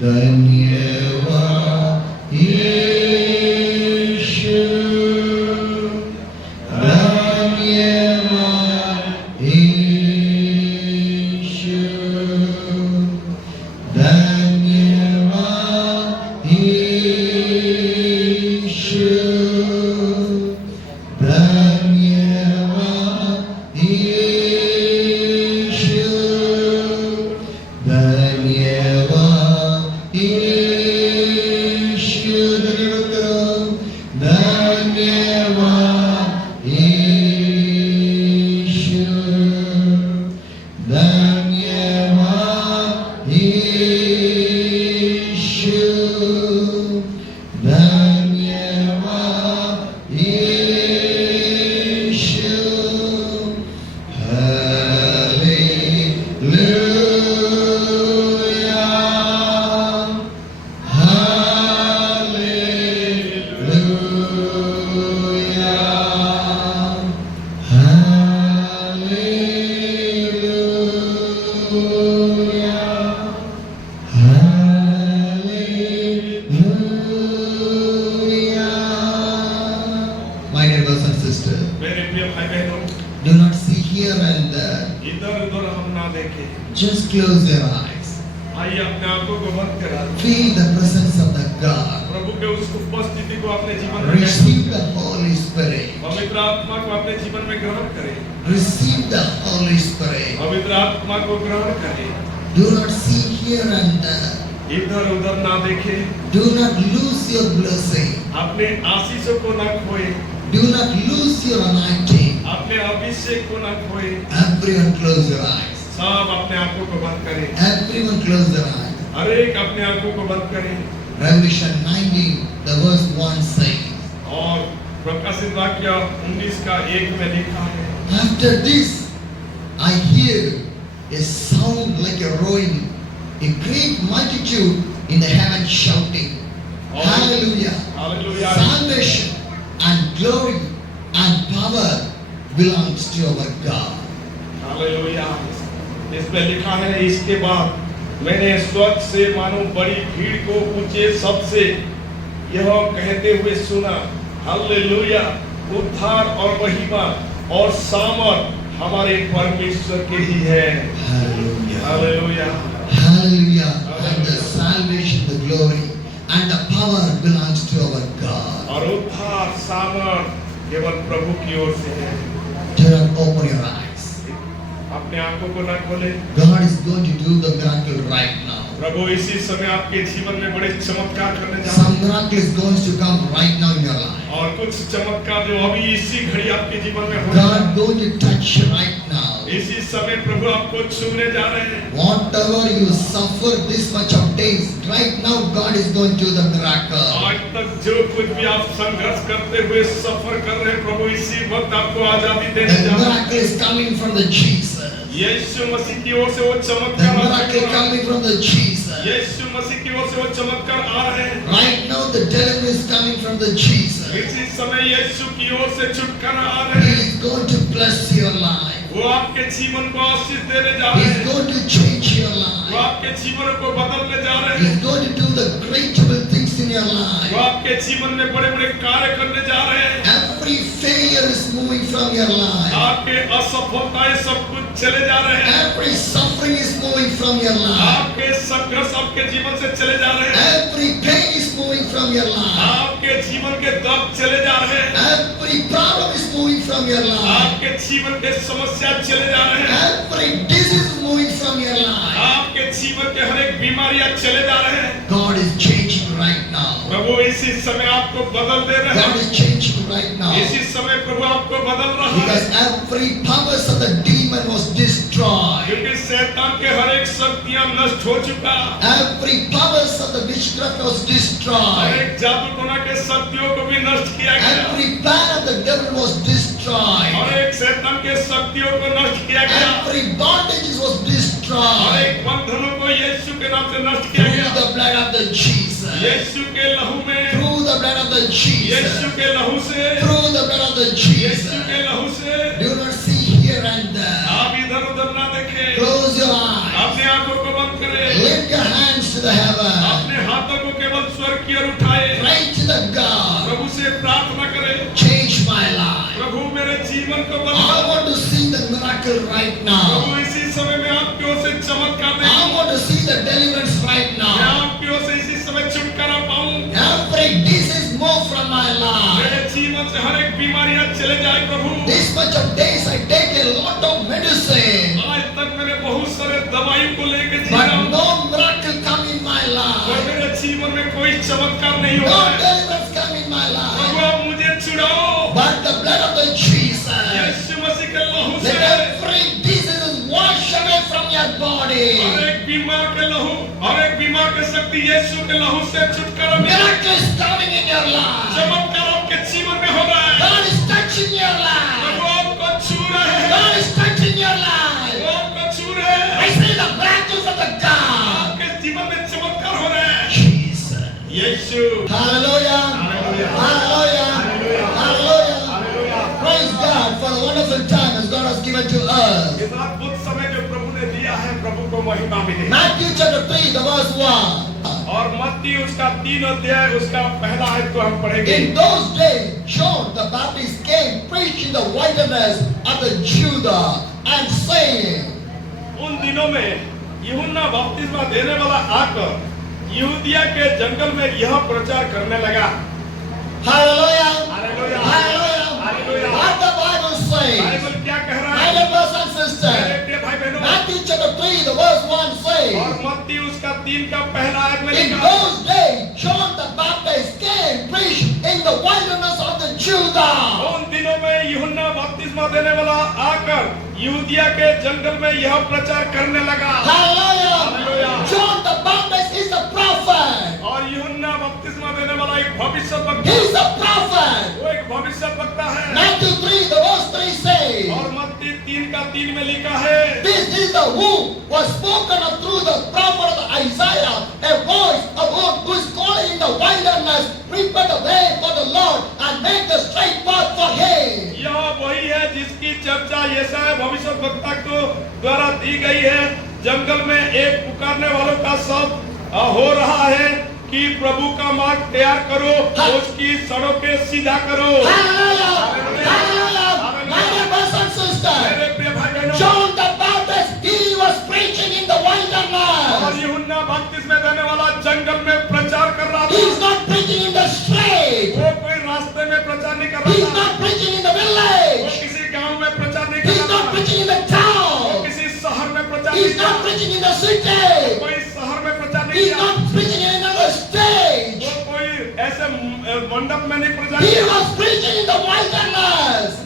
धन्यवाद यीशु, धन्यवाद यीशु, धन्यवाद यीशु, धन्यवाद यीशु, धन्यवाद यीशु, धन्यवाद यीशु, धन्यवाद यीशु, धन्यवाद यीशु, My dear brothers and sisters, मेरे प्रिय भाई बहनों, do not see here and there. इधर उधर हम ना देखें। Just close your eyes. आइए अपने आंखों को बंद करा दें। Feel the presence of the God. प्रभु के उस उपस्थिति को अपने जीवन में Receive the Holy Spirit. पवित्र आत्मा को अपने जीवन में ग्रहण करें। Receive the Holy Spirit. पवित्र आत्मा को ग्रहण करें। Do not see here and there. इधर उधर ना देखें। Do not lose your blessing. अपने आशीषों को ना खोए। Do not lose your anointing. अपने अभिषेक को ना खोए। Everyone close your eyes. सब अपने आंखों को बंद करें। Everyone close their eyes. हर एक अपने आंखों को बंद करें। Revelation 19, the verse 1 says, और प्रकाशित वाक्य 19 का 1 में लिखा है। After this, I hear a sound like a roaring, a great multitude in the heaven shouting, Hallelujah! Hallelujah. Salvation and glory and power belongs to our God. Hallelujah. इसमें लिखा है, इसके बाद मैंने स्वर्ग से मानो बड़ी भीड़ को ऊंचे शब्द से यह कहते हुए सुना, हालेलुया, उद्धार और महिमा और सामर्थ हमारे परमेश्वर के ही है। Hallelujah! Hallelujah. Hallelujah! And the salvation, the glory and the power belongs to our God. और उद्धार सामर्थ केवल प्रभु की ओर से है। Do not open your eyes. अपने आंखों को न खोलें। God is going to do the miracle right now. प्रभु इसी समय आपके जीवन में बड़े चमत्कार करने जा रहे Some miracle is going to come right now in your life. हैं और कुछ चमत्कार जो अभी इसी घड़ी आपके जीवन में हो God going to touch you right now. इसी समय प्रभु आपको छूने जा रहे हैं। Whatever you suffer this much of days, right now God is going to do the miracle. आज तक जो कुछ भी आप संघर्ष करते हुए सफर कर रहे हैं, प्रभु इसी वक्त आपको आजादी The देने जा रहे हैं। miracle is coming from the Jesus. यीशु मसीह की ओर से वो The चमत्कार miracle coming from the Jesus. यीशु मसीह की ओर से वो चमत्कार आ रहे हैं। Right now the deliverance is coming from the Jesus. इसी समय यीशु की ओर से छुटकारा आ He रहे हैं। is going to bless your life. वो आपके जीवन को आशीष देने जा He रहे is हैं। going to change your वो life. आपके जीवन को बदलने जा रहे He हैं। is going to do the great things in your वो life. आपके जीवन में बड़े बड़े कार्य करने जा रहे हैं। Every failure is moving from your life. आपके असफलताएं सब कुछ चले जा रहे हैं। Every suffering is moving from your life. आपके संघर्ष आपके जीवन से चले जा रहे हैं। Every pain is moving from your life. आपके जीवन के दर्द चले जा रहे हैं। Every problem is moving from your life. आपके जीवन के समस्या चले जा रहे हैं। Every disease is moving from your life. आपके जीवन के हर एक बीमारियां चले जा रहे हैं। God is changing right now. प्रभु इसी समय आपको बदल दे रहे God हैं। is changing right now. इसी समय प्रभु आपको बदल रहा है। Because every powers of the demon was destroyed. क्योंकि शैतान के हर एक शक्तियां नष्ट हो चुका। Every powers of the witchcraft was हर destroyed. एक जादूटोना के शक्तियों को भी नष्ट किया गया। Every plan of the devil was destroyed. हर एक शैतान के शक्तियों को नष्ट किया गया। Every bondage was हर destroyed. एक बंधनों को यीशु के नाम से नष्ट किया Through गया। the blood of the Jesus. यीशु के लहू में, Through the blood of the Jesus. यीशु के लहू से, Through the blood of the यीशु Jesus. के लहू से। Do not see here and there. आप इधर उधर ना देखें। Close your eyes. अपनी आंखों को बंद करें। Lift your hands to the heaven. हाथों को केवल स्वर्ग की ओर उठाए, Pray to the God. प्रभु से प्रार्थना करें, Change my life. प्रभु मेरे जीवन को I बदलो। want to see the miracle right now. प्रभु इसी समय में आपकी ओर से चमत्कार I देखूं, want to see the deliverance right मैं now. आपकी ओर से इसी समय छुटकारा पाऊं, Every disease move from my life. मेरे जीवन से हर एक बीमारियां चले जाए प्रभु। This much of days I take a lot of medicine, आज तक मैंने बहुत सारे दवाइयों को लेके जी but रहा हूं, no miracle come in my और life. मेरे जीवन में कोई चमत्कार नहीं हो No रहा है। deliverance come in my प्रभु life. आप मुझे छुड़ाओ, But the blood of the Jesus, यीशु मसीह के लहू let से every disease wash away from your body. हर एक बीमार के लहू, हर एक बीमार के शक्ति यीशु के लहू से छुटकारा मिले। Miracle is coming in your life. चमत्कार आपके जीवन में हो रहा है, God is touching your life. प्रभु आपको छू रहे हैं, God is touching your life. वो आपको छू रहे हैं, I see the miracles of the God. आपके जीवन में चमत्कार हो रहे हैं। Jesus. यीशु, Hallelujah. Hallelujah. Hallelujah. Hallelujah. Hallelujah. Praise God for the wonderful time as God has given to us. इस अद्भुत समय जो प्रभु ने दिया है, प्रभु को महिमा मिले। Matthew chapter 3, the verse 1. और मत्ती उसका 3 अध्याय उसका पहला आयत को हम पढ़ेंगे। In those days, John the Baptist came preaching the wilderness of the Judah and saying, उन दिनों में यूहन्ना बपतिस्मा देने वाला आकर यहूदिया के जंगल में यह प्रचार करने लगा। Hallelujah. Hallelujah. Hallelujah. Hallelujah. What the Bible says. Bible क्या कह रहा My है? dear brothers and मेरे sisters. प्रिय भाई बहनों, Matthew chapter 3, the verse 1 और says, मत्ती उसका 3 का पहला आयत में in लिखा है, those days, John the Baptist came preaching in the wilderness of the Judah. उन दिनों में यूहन्ना बपतिस्मा देने वाला आकर यहूदिया के जंगल में यह प्रचार करने लगा। Hallelujah. Hallelujah. John the Baptist is a prophet. और यूहन्ना बपतिस्मा देने वाला एक भविष्यवक्ता, He is a prophet. वो एक भविष्यवक्ता है। Matthew 3, the verse 3 says, और मत्ती 3 का 3 में लिखा है, this is the who was spoken of through the prophet of Isaiah, a voice of who is calling in the wilderness, prepare the way for the Lord and make the straight path for him. यह वही है जिसकी चर्चा यशायाह भविष्यवक्ता को द्वारा दी गई है। जंगल में एक पुकारने वालों का शब्द हो रहा है कि प्रभु का मार्ग तैयार करो, उसकी सड़कें सीधा करो। Hallelujah! Hallelujah! My dear brothers and sisters, मेरे प्रिय भाई बहनों, John the Baptist, he was preaching in the और wilderness. यूहन्ना बपतिस्मा देने वाला जंगल में प्रचार कर रहा He is था। not preaching in the street. वो कोई रास्ते में प्रचार नहीं कर He is रहा था, not preaching in the वो village. किसी गांव में प्रचार नहीं He कर is रहा not था, preaching in the वो town. किसी शहर में प्रचार He नहीं is किया, not preaching in the city. कोई शहर में प्रचार He नहीं is किया, not preaching in another stage. वो कोई ऐसे मंडप में नहीं प्रचार He किया, was preaching in the wilderness.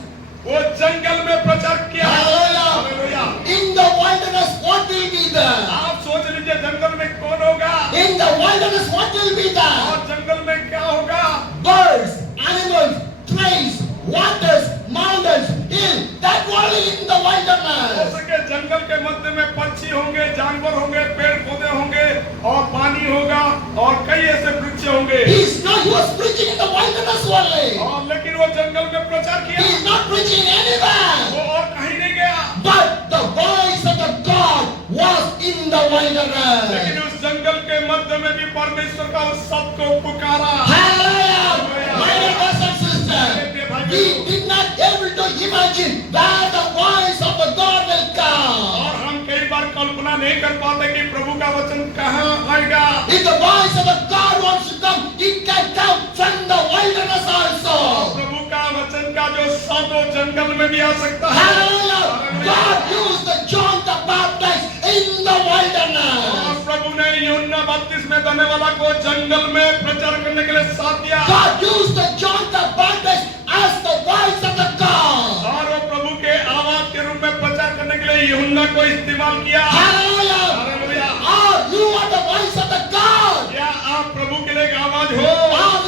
वो जंगल में प्रचार किया। Hallelujah. Hallelujah. In the wilderness, what will be there? आप सोच लीजिए जंगल में कौन होगा, In the wilderness, what will be there? और जंगल में क्या होगा? Birds, animals, trees, waters, mountains, hills. That was in the हो wilderness. सके जंगल के मध्य में पक्षी होंगे, जानवर होंगे, पेड़ पौधे होंगे, और पानी होगा, और कई ऐसे वृक्ष होंगे। He was preaching in the wilderness only. और लेकिन वो जंगल में प्रचार He किया, is not preaching anywhere. वो और कहीं नहीं गया। But the voice of the God was in the wilderness. लेकिन उस जंगल के मध्य में भी परमेश्वर का उस शब्द को पुकारा। Hallelujah! My dear brothers and sisters, we did not able to imagine where the voice of the God will come. और हम कई बार कल्पना नहीं कर पाते कि प्रभु का वचन कहाँ आएगा। If the voice of the God wants to come, it can come from the wilderness also. प्रभु का वचन का जो शब्द वो जंगल में भी आ सकता है। Hallelujah! God used the John the Baptist in the wilderness. और प्रभु ने यूहन्ना बपतिस्मा देने वाला को जंगल में प्रचार करने के लिए साथ दिया। God used the John the Baptist as the voice of the God. और वो प्रभु के आवाज के रूप में प्रचार करने के लिए यूहन्ना को इस्तेमाल किया। Hallelujah! Hallelujah. You are the voice of the God. क्या आप प्रभु के लिए एक आवाज हो?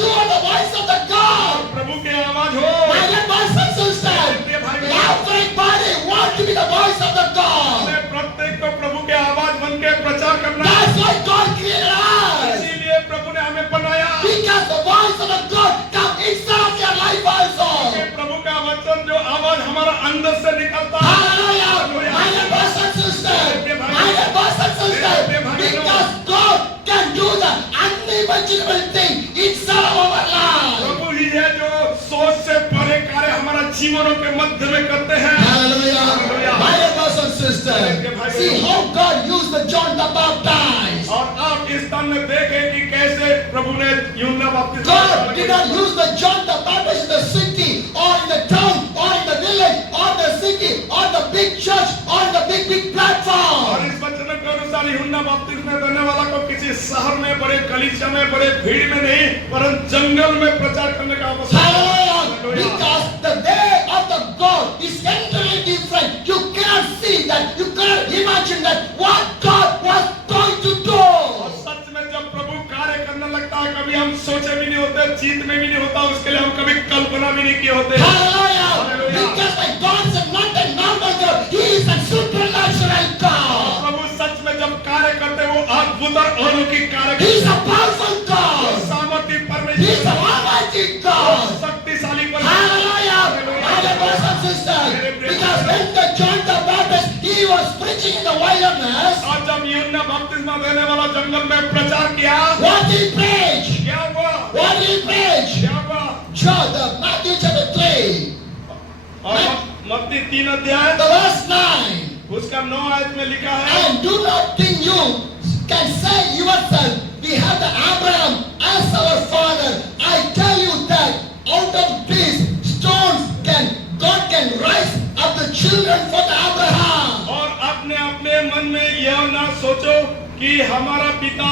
You are the voice of the God. प्रभु के आवाज हो? My dear brothers and sisters, everybody wants to be the voice of the God. हमें प्रत्येक को प्रभु के आवाज बन के प्रचार करना है। That's why God created us. इसीलिए प्रभु ने हमें बनाया। Because the voice of the God comes inside of your life also. कि प्रभु का वचन जो आवाज हमारा अंदर से निकलता है। Hallelujah. My dear brothers and sisters, my dear brothers and sisters, because God can do the invisible thing inside of our life. प्रभु ही है जो सोच से परे कार्य हमारा जीवनों के मध्य में करते हैं। Hallelujah. My dear brothers and sisters, see how God used the John the Baptist. और आप इस स्थान में देखें कि कैसे प्रभु ने यूहन्ना बपतिस्मा God did not use the John the Baptist in the city or in the town or in the village or the city or the big church or in the big और platform. इस वचन के अनुसार यूहन्ना बपतिस्मा देने वाला को किसी शहर में, बड़े कलीसिया में, बड़े भीड़ में नहीं, परंतु जंगल में प्रचार करने का अवसर। Hallelujah. Because the way of the God is entirely different. You cannot see that. You cannot imagine that what God was going to do. और सच में जब प्रभु कार्य करने लगता है, कभी हम सोचे भी नहीं होते, चिंत में भी नहीं होता, उसके लिए हम कभी कल्पना भी नहीं किए होते। Hallelujah. Because my God is not a normal God. He is a supernatural God. प्रभु सच में जब कार्य करते हैं, वो अद्भुत और अलौकिक कार्य He is करते a powerful हैं। God. सामर्थ्य He is परमेश्वर the Almighty God. शक्तिशाली Hallelujah. My dear brothers and sisters, because when the John the Baptist, he was preaching in the wilderness, और जब यूहन्ना बपतिस्मा देने वाला जंगल में प्रचार किया, what did he preach? क्या हुआ? What did he preach? क्या हुआ? John, the Matthew chapter 3, और मत्ती 3 अध्याय the verse 9. उसका 9 आयत में लिखा है, And do not think you can say yourself, we have the Abraham as our father. I tell you that out of these stones God can rise up the children for the Abraham. और अपने अपने मन में यह ना सोचो कि हमारा पिता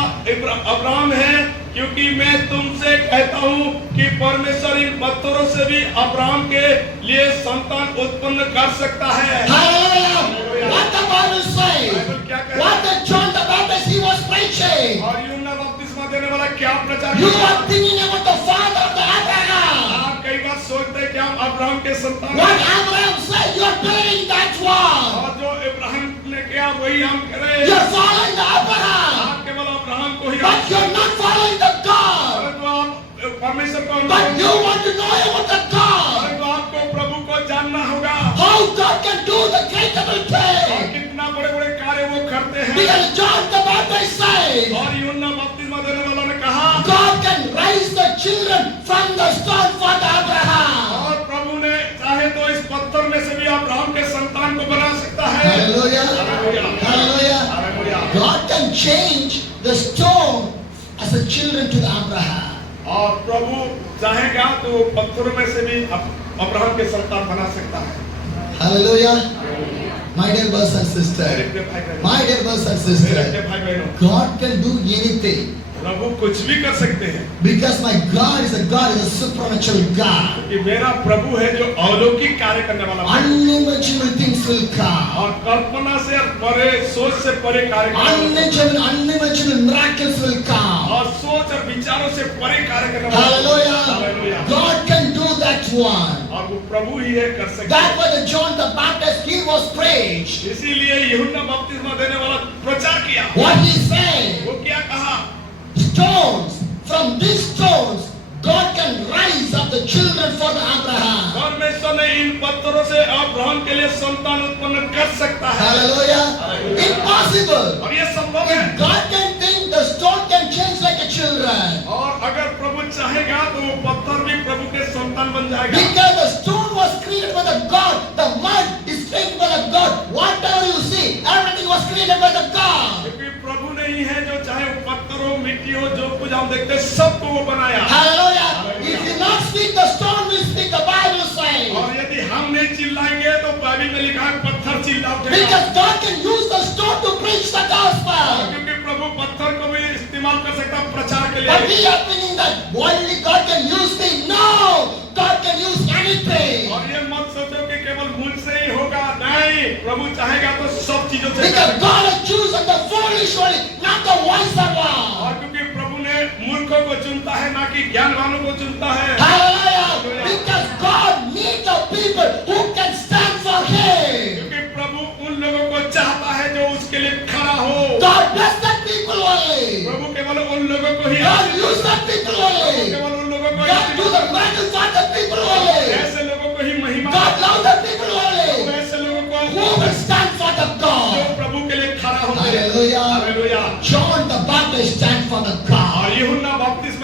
अब्राहम है, क्योंकि मैं तुमसे कहता हूँ कि परमेश्वर इन पत्थरों से भी अब्राहम के लिए संतान उत्पन्न कर सकता है। Hallelujah. What the Bible says? Bible क्या कहता है? What the John the Baptist he was preaching? और यूहन्ना बपतिस्मा देने वाला क्या प्रचार You करता है? are thinking about the father of the Abraham. आप कई बार सोचते हैं कि हम अब्राहम के संतान What हैं, Abraham said, you are doing that one. और जो इब्राहिम ने किया वही हम करें। You are following the Abraham. आप केवल अब्राहम को ही, But you are not following the God. परंतु आप परमेश्वर को But you want to know about the God. परंतु आपको प्रभु को जानना होगा, How God can do the greater और thing. कितना बड़े बड़े कार्य वो करते हैं। Because John the Baptist said, और यूहन्ना बपतिस्मा देने वाला ने कहा, God can raise the children from the stone for the Abraham. और प्रभु ने चाहे तो इस पत्थर में से भी अब्राहम के संतान को बना सकता है। Hallelujah. Hallelujah. Hallelujah. Hallelujah. God can change the stone as a children to the Abraham. और प्रभु चाहेगा तो वो पत्थरों में से भी अब्राहम के संतान बना सकता है। Hallelujah. My dear brothers and मेरे sisters, प्रिय भाई बहनों, my dear brothers and मेरे sisters, प्रिय भाई बहनों, God can do anything. प्रभु कुछ भी कर सकते हैं, Because my God is a supernatural God. कि मेरा प्रभु है जो अलौकिक कार्य करने वाला है। Unimaginable things will come. और कल्पना से परे, सोच से परे कार्य करने वाला, Unimaginable miracles will come. और सोच और विचारों से परे कार्य करने वाला। Hallelujah. Hallelujah. God can do that one. और वो प्रभु ही है कर सकता That है। was the John the Baptist, he was preached. इसीलिए यूहन्ना बपतिस्मा देने वाला प्रचार किया। What he said, वो क्या कहा? stones, from these stones, God can rise up the children for the Abraham. परमेश्वर ने इन पत्थरों से अब्राहम के लिए संतान उत्पन्न कर सकता है। Hallelujah. Impossible. और ये संभव है। If God can think, the stone can change like a children. और अगर प्रभु चाहेगा तो वो पत्थर भी प्रभु के संतान बन जाएगा। Because the stone was created by the God, the mud is created by the God. Whatever you see, everything was created by the God. क्योंकि प्रभु नहीं है जो चाहे वो पत्थर हो, मिट्टी हो, जो कुछ हम देखते हैं सबको वो बनाया। Hallelujah. If you not speak, the stone will speak, the Bible says. और यदि हम नहीं चिल्लाएंगे तो बाइबल में लिखा है पत्थर चिल्ला उठेगा। Because God can use the stone to preach the gospel. क्योंकि प्रभु पत्थर को भी इस्तेमाल कर सकता है प्रचार के But लिए। we are thinking that only God can use me. No, God can use anything. और ये मत सोचो कि केवल मुझसे ही होगा, नहीं, प्रभु चाहेगा तो सब चीजों से Because करेगा। God has chosen the foolish only, not the wiser one. और क्योंकि प्रभु ने मूर्खों को चुनता है, ना कि ज्ञानवानों को चुनता है। Hallelujah. Because God needs the people who can stand for Him. क्योंकि प्रभु उन लोगों को चाहता है जो उसके लिए खड़ा हो। God bless the people only. प्रभु केवल उन लोगों को ही, God use the people only. केवल उन लोगों को God do the miracles for the people only. ऐसे लोगों को ही महिमा, God love the people only. ऐसे लोगों को Who will stand for the जो God? प्रभु के लिए खड़ा होते हैं। Hallelujah. Hallelujah. John the Baptist stand for the God. और यूहन्ना बपतिस्मा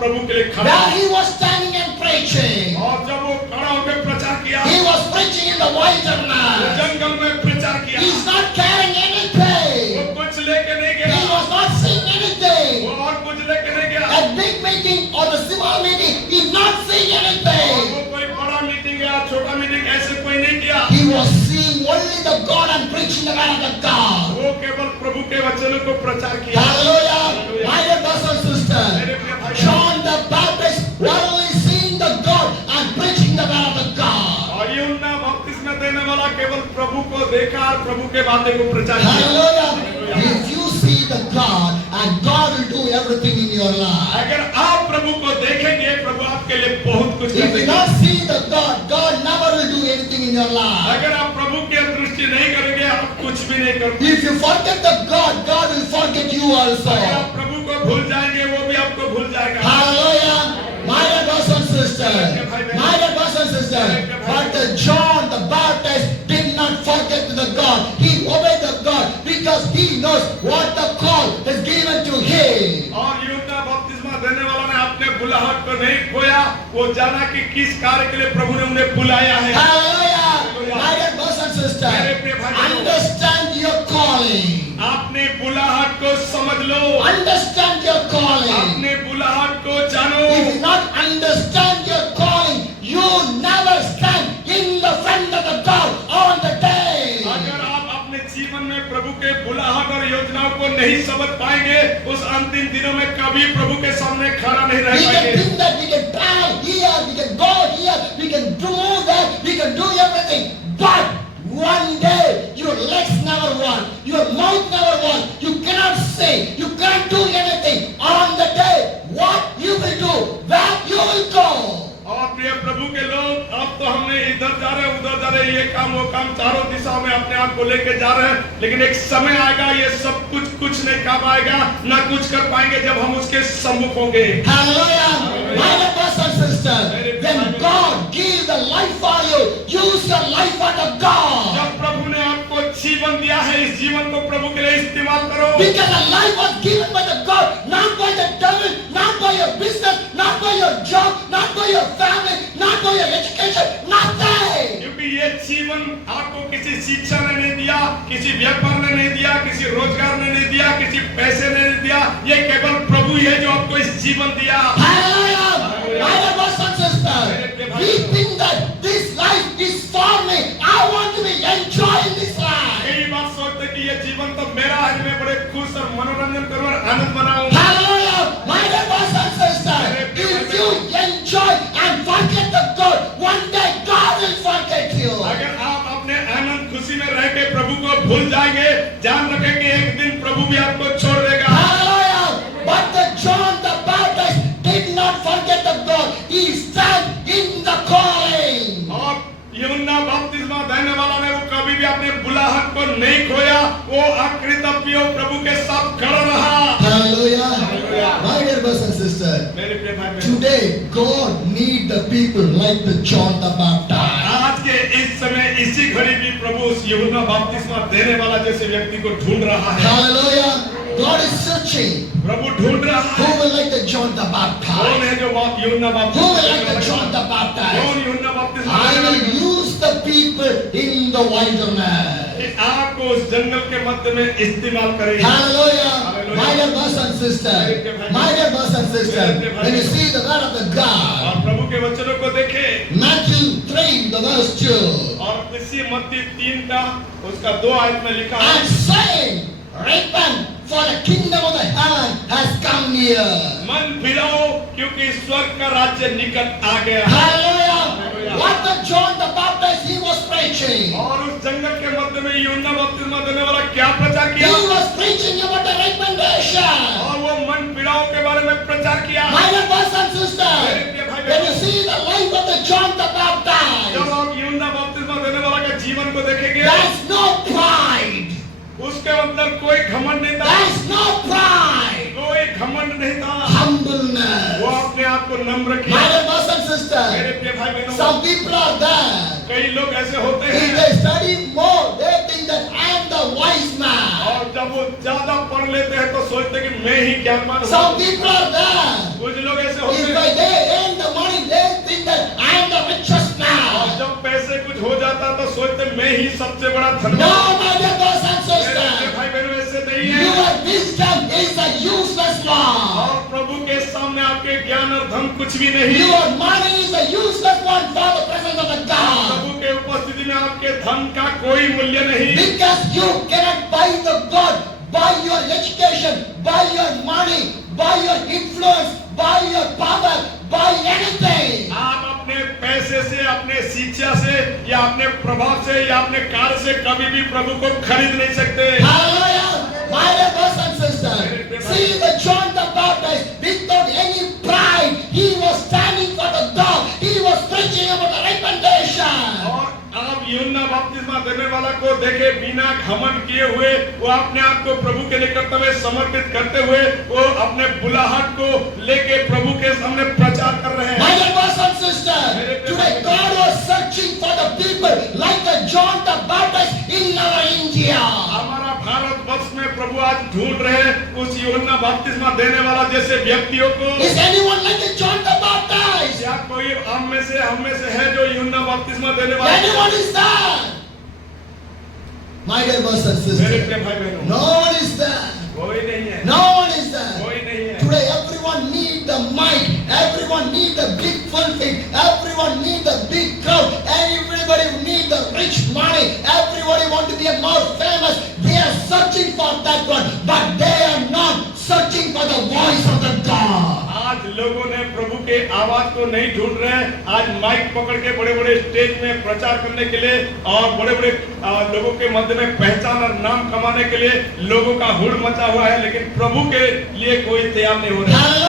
प्रभु के लिए खड़ा Where he was standing and preaching. और जब वो खड़ा होकर प्रचार किया, He was preaching in the wilderness. जंगल में प्रचार किया, He's not carrying anything. वो कुछ लेके नहीं He गया, was not saying anything. वो और कुछ लेके नहीं गया, At big meeting or the small meeting, he's not saying और anything. वो कोई बड़ा मीटिंग या छोटा मीटिंग ऐसे कोई नहीं किया, He was seeing only the God and preaching the word of the God. वो केवल प्रभु के वचनों को प्रचार किया। Hallelujah. My dear brothers and sisters, John the Baptist was only seeing the God and preaching the word of the God. और यूहन्ना बपतिस्मा देने वाला केवल प्रभु को देखा और प्रभु के बातें को प्रचार किया। Hallelujah. If you see the God and God will do everything in your life. अगर आप प्रभु को देखेंगे, प्रभु आपके लिए बहुत कुछ If you करेंगे। not see the God, God never will do anything in your life. अगर आप प्रभु की दृष्टि नहीं करेंगे, आप कुछ भी नहीं करोगे। If you forget the God, God will forget you also. अगर आप प्रभु को भूल जाएंगे, वो भी आपको भूल जाएगा। Hallelujah. My dear brothers and sisters, my dear brothers and sisters, but the John the Baptist did not forget the God. He obeyed the God because he knows what the call is given to him. और यूहन्ना बपतिस्मा देने वाला ने अपने बुलाहट को नहीं खोया, वो जाना कि किस कार्य के लिए प्रभु ने उन्हें बुलाया है। Hallelujah. My dear brothers and sisters, understand your calling. आपने बुलाहट को समझ लो, Understand your calling. अपने बुलाहट को जानो। If you not understand your calling, you never stand in the front of the God on the day. अगर आप अपने जीवन में प्रभु के बुलाहट और योजनाओं को नहीं समझ पाएंगे, उस अंतिम दिनों में कभी प्रभु के सामने खड़ा नहीं रह We can पाएंगे। think that we can try here, we can go here, we can do that, we can do everything. But one day your legs never run, your mouth never run, you cannot say, you can't do anything. On the day, what you will do, where you will go. और प्रिय प्रभु के लोग, अब तो हमने इधर जा रहे उधर जा रहे, ये काम वो काम, चारों दिशाओं में अपने आप को लेके जा रहे हैं, लेकिन एक समय आएगा ये सब कुछ नहीं कर पाएगा, ना कुछ कर पाएंगे जब हम उसके सम्मुख होंगे। Hallelujah. My dear brothers and sisters, when God gives the life for you, use your life for the God. जब प्रभु ने आपको जीवन दिया है, इस जीवन को प्रभु के लिए इस्तेमाल करो। Because the life was given by the God, not by the devil, not by your business, not by your job, not by your family, not by your education, nothing. क्योंकि ये जीवन आपको किसी शिक्षा ने नहीं दिया, किसी व्यापार ने नहीं दिया, किसी रोजगार ने नहीं दिया, किसी पैसे ने नहीं दिया, ये केवल प्रभु ही है जो आपको इस जीवन दिया। Hallelujah. My dear brothers and sisters, we think that this life is for me. I want to be enjoying this life. कई बार सोचते कि ये जीवन तो मेरा है, मैं बड़े खुश और मनोरंजन करूं और आनंद मनाऊं। Hallelujah. My dear brothers and sisters, if you enjoy and forget the God, one day God will forget you. अगर आप अपने आनंद खुशी में रह के प्रभु को भूल जाएंगे, जान रखें कि एक दिन प्रभु भी आपको छोड़ देगा। Hallelujah. But the John the Baptist did not forget the God. He stand in the calling. और यूहन्ना बपतिस्मा देने वाला ने वो कभी भी अपने बुलाहट को नहीं खोया, वो आखिरी तक भी वो प्रभु के साथ खड़ा रहा। Hallelujah. Hallelujah. My dear brothers and sisters, मेरे प्रिय भाई बहन, today God need the people like the John the Baptist. आज के इस समय इसी घड़ी भी प्रभु उस यूहन्ना बपतिस्मा देने वाला जैसे व्यक्ति को ढूंढ रहा है। Hallelujah. God is searching. प्रभु ढूंढ रहा Who है। will like the John the कौन Baptist? है जो यूहन्ना Who will like the बपतिस्मा John the Baptist? कौन यूहन्ना बपतिस्मा I देने will वाला? use the people in the wilderness. कि आपको उस जंगल के मध्य में इस्तेमाल करेगा। Hallelujah. Hallelujah. My dear brothers and sisters, my dear brothers and sisters, when you see the word of the God, और प्रभु के वचनों को देखे Matthew 3, the verse 2, और इसी मत्ती 3 का उसका 2 आयत में लिखा है, and saying, repent, for the kingdom of the heaven has come near. मन फिराओ क्योंकि स्वर्ग का राज्य निकट आ गया। Hallelujah. What the John the Baptist he was preaching. और उस जंगल के मध्य में यूहन्ना बपतिस्मा देने वाला क्या प्रचार He किया? was preaching about the recommendation. और वो मन फिराओ के बारे में प्रचार किया। My dear brothers and sisters, when you see the life of the John the जब Baptist, आप यूहन्ना बपतिस्मा देने वाला के जीवन को देखेंगे, there's no pride. उसके अंदर कोई घमंड नहीं था, There's no pride. कोई घमंड नहीं था। Humbleness. वो अपने आप को नम्र My किया। dear brothers and मेरे sisters, प्रिय भाई बहनों, some people are there. कई लोग ऐसे होते If हैं they study more, they think that I am the wise man. और जब जब वो ज्यादा पढ़ लेते हैं तो सोचते हैं कि मैं ही ज्ञानवान हूँ। Some people are there. कुछ लोग ऐसे होते If हैं, they earn the money, they think that I am the richest और man. जब पैसे कुछ हो जाता तो सोचते मैं ही सबसे बड़ा No, धनवान। my dear brothers and मेरे sisters. भाई बहनों ऐसे नहीं है। Your wisdom is a useless one. और प्रभु के सामने आपके ज्ञान और धन कुछ भी नहीं। Your money is a useless one for the presence of the God. प्रभु के उपस्थिति में आपके धन का कोई मूल्य नहीं। Because you cannot buy the God by your education, by your money, by your influence, by your power, by anything. आप अपने पैसे से, अपने शिक्षा से, या अपने प्रभाव से, या अपने कार्य से कभी भी प्रभु को खरीद नहीं सकते। Hallelujah. My dear brothers and sisters, see the John the Baptist without any pride, he was standing for the God. He was preaching about the repentation. और आप यूहन्ना बपतिस्मा देने वाला को देखे, बिना घमंड किए हुए वो अपने आप को प्रभु के निकटता में समर्पित करते हुए वो अपने बुलाहट को लेके प्रभु के सामने प्रचार कर रहे My हैं। dear brothers and sisters, today God was searching for the people like the John the Baptist in our India. हमारा भारत वर्ष में प्रभु आज ढूंढ रहे हैं उस यूहन्ना बपतिस्मा देने वाला जैसे व्यक्तियों को। Is anyone like the John the Baptist? क्या कोई हम में से है जो यूहन्ना बपतिस्मा देने वाला? Anyone is there? My dear brothers and मेरे sisters, प्रिय भाई बहनों, no one is there. कोई नहीं है, No one is there. कोई नहीं है। Today everyone need the mic, everyone need the big pulpit, everyone need the big crowd, everybody need the rich money, everybody want to be a more famous. They are searching for that one, but they are not searching for the voice of the God. आज लोगों ने प्रभु के आवाज को नहीं ढूंढ रहे हैं। आज माइक पकड़ के बड़े बड़े स्टेज में प्रचार करने के लिए और बड़े बड़े लोगों के मध्य में पहचान और नाम कमाने के लिए लोगों का हुड़ मचा हुआ है, लेकिन प्रभु के लिए कोई तैयार नहीं हो रहा है।